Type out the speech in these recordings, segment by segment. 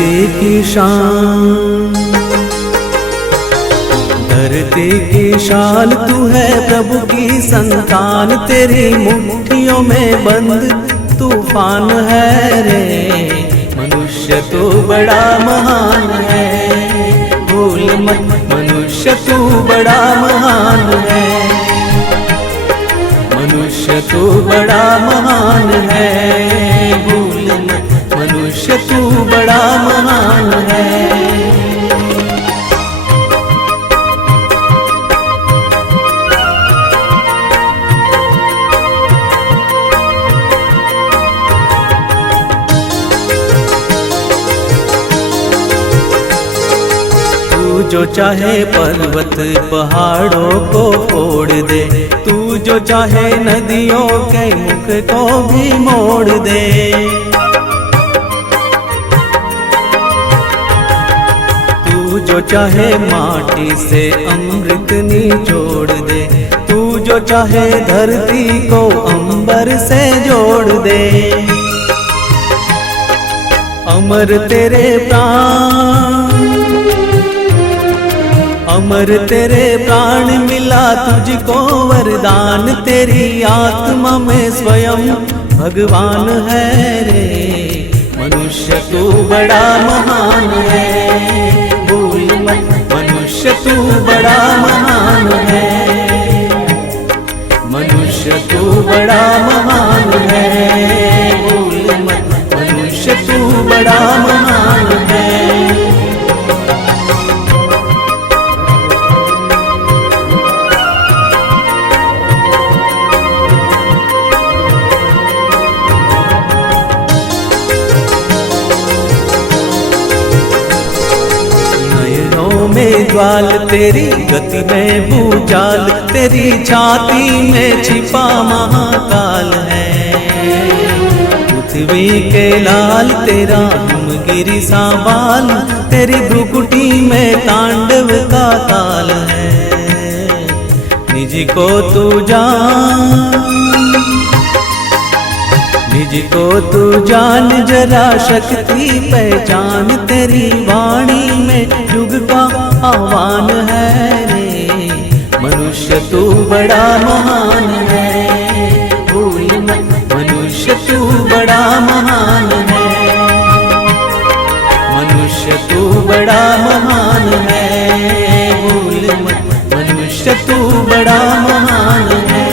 धरती की शान, धरती की शान तू है प्रभु की संतान, तेरी मुट्ठियों में बंद तूफान है रे। मनुष्य तू बड़ा महान है, भूल मत मनुष्य तू बड़ा महान है, मनुष्य तू बड़ा महान है, भूल मत मनुष्य तू बड़ा महान है। जो चाहे पर्वत पहाड़ों को फोड़ दे, तू जो चाहे नदियों के मुख को भी मोड़ दे। तू जो चाहे माटी से अमृत निचोड़ दे, तू जो चाहे धरती को अंबर से जोड़ दे। अमर तेरे प्राण, अमर तेरे प्राण मिला तुझको वरदान, तेरी आत्मा में स्वयं भगवान है रे। मनुष्य तू बड़ा महान है, भूल मत मनुष्य तू बड़ा महान है, मनुष्य तू बड़ा महान है, भूल मत मनुष्य तू बड़ा महान है। ज्वाल तेरी गति में भूचाल, तेरी छाती में छिपा महाकाल है। पृथ्वी के लाल तेरा हिमगिरी सा बाल, तेरी भ्रुकुटी में तांडव का ताल है। निज को तू जान, निज को तू जान जरा शक्ति पहचान, तेरी वाणी में युग का आह्वान है रे। मनुष्य तू बड़ा महान है, भूल मत मनुष्य तू बड़ा महान है, मनुष्य तू बड़ा महान है, भूल मत मनुष्य तू बड़ा महान है।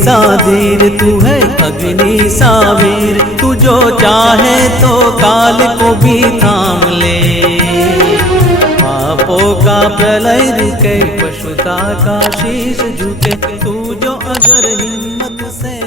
सा धीर तू है अग्नि सा वीर, तू जो चाहे तो काल को भी थाम ले। पापों का प्रलय रुके, पशुता का शीश झुके, तू जो अगर हिम्मत से